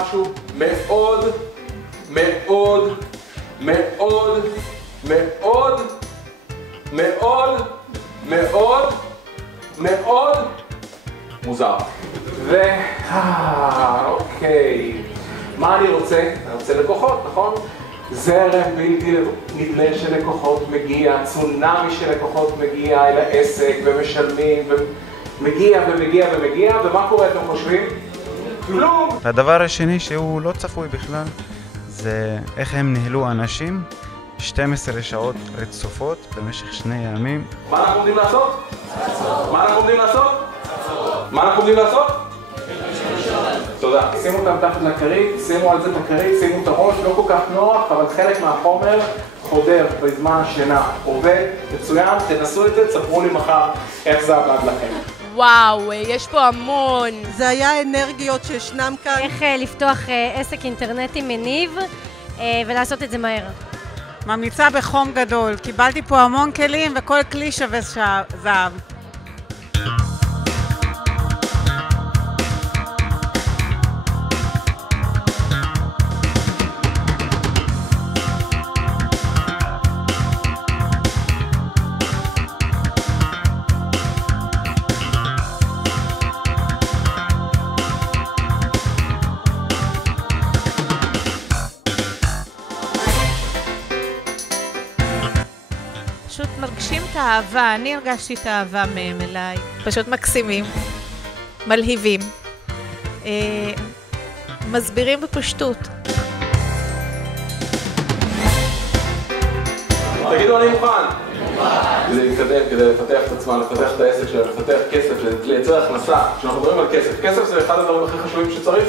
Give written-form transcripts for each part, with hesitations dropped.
משהו מאוד מאוד מאוד מאוד מאוד מאוד מאוד מוזר. אוקיי, מה אני רוצה? אני רוצה לקוחות, נכון? זרם בלתי נדלה של לקוחות מגיע, צונאמי של לקוחות מגיע אל העסק ומשלמים ומגיע ומגיע ומגיע, ומה קורה אתם חושבים? כלום! הדבר השני שהוא לא צפוי בכלל זה איך הם ניהלו אנשים 12 שעות רצופות במשך 2 ימים. מה אנחנו עומדים לעשות? מה אנחנו עומדים לעשות? מה אנחנו עומדים לעשות? תודה. שימו אותם תחת לכרית, שימו על זה את הכרית, שימו את הראש, לא כל כך נוח, אבל חלק מהחומר חודר בזמן השינה. עובד, מצוין, תנסו את זה, תספרו לי מחר איך זה עבד לכם. וואו, יש פה המון. זה היה אנרגיות שישנם כאן. איך לפתוח עסק אינטרנטי מניב ולעשות את זה מהר. ממליצה בחום גדול, קיבלתי פה המון כלים וכל כלי שווה זהב. פשוט מרגישים את האהבה, אני הרגשתי את האהבה מהם אליי. פשוט מקסימים, מלהיבים, מסבירים בפשטות. תגידו אני מוכן. כדי להתקדם, כדי לפתח את עצמם, לפתח את העסק שלהם, לפתח כסף, לייצר הכנסה. כשאנחנו מדברים על כסף, כסף זה אחד הדברים הכי חשובים שצריך?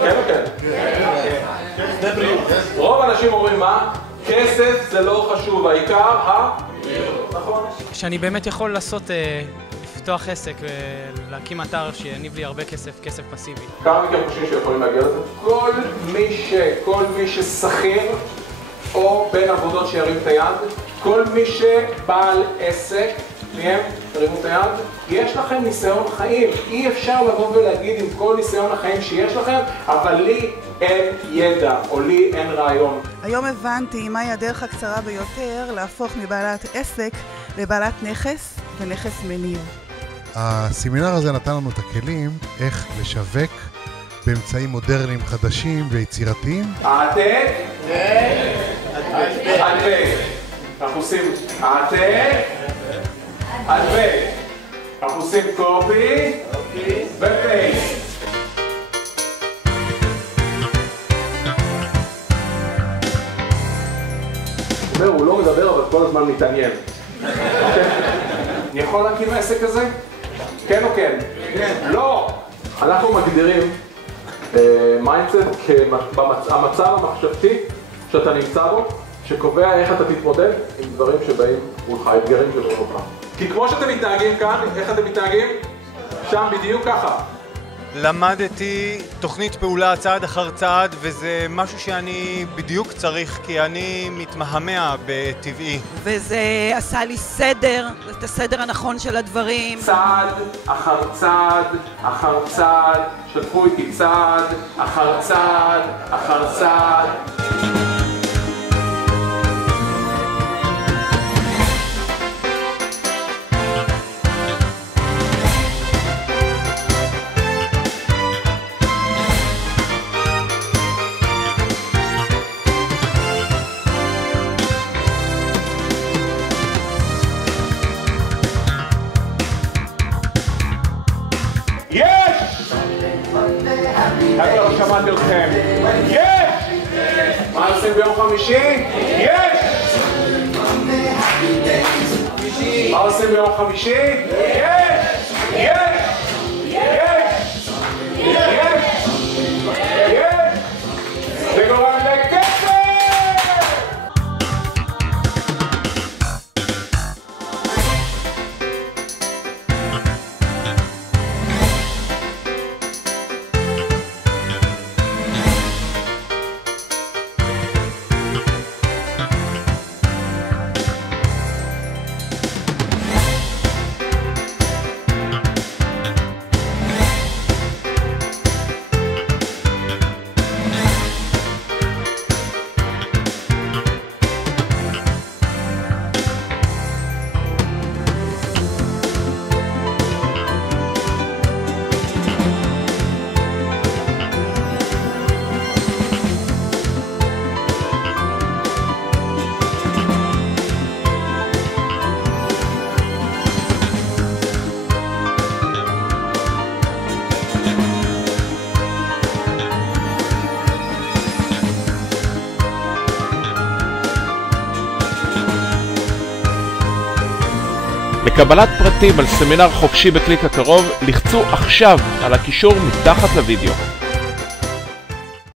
כן או כן? כן. זה בריאות. רוב האנשים אומרים מה? כסף זה לא חשוב, העיקר נכון. שאני באמת יכול לפתוח עסק ולהקים אתר שיניב לי הרבה כסף, כסף פסיבי. כמה מכם חושבים שיכולים להגיע לזה? כל מי ששכיר או בין עבודות שירים את היד, כל מי שבעל עסק, תרימו את היד, יש לכם ניסיון חיים. אי אפשר לבוא ולהגיד עם כל ניסיון החיים שיש לכם, אבל לי אין ידע או לי אין רעיון. היום הבנתי מהי הדרך הקצרה ביותר להפוך מבעלת עסק לבעלת נכס ונכס מניב. הסמינר הזה נתן לנו את הכלים איך לשווק באמצעים מודרניים חדשים ויצירתיים. העתק, הדבק. אנחנו עושים העתק, הדבק. אנחנו עושים קופי ופייסט. הוא לא מדבר, אבל כל הזמן מתעניין. אני יכול להקים עסק כזה? כן או כן? כן. לא! אנחנו מגדירים מיינדסט כמצב המחשבתי שאתה נמצא בו, שקובע איך אתה תתמודד עם דברים שבאים מולך, אתגרים שבאים מולך. כי כמו שאתם מתנהגים כאן, איך אתם מתנהגים? שם בדיוק ככה. למדתי תוכנית פעולה צעד אחר צעד, וזה משהו שאני בדיוק צריך, כי אני מתמהמה בטבעי. וזה עשה לי סדר, את הסדר הנכון של הדברים. צעד אחר צעד אחר צעד, שתפו איתי צעד אחר צעד אחר צעד. חבר'ה, לא שמעתי אתכם. יש! מה עושים ביום חמישי? יש! מה עושים ביום חמישי? יש! יש! יש! יש! יש! זה גורם לכסף! לקבלת פרטים על סמינר חופשי בקליק הקרוב, לחצו עכשיו על הקישור מתחת לוידאו.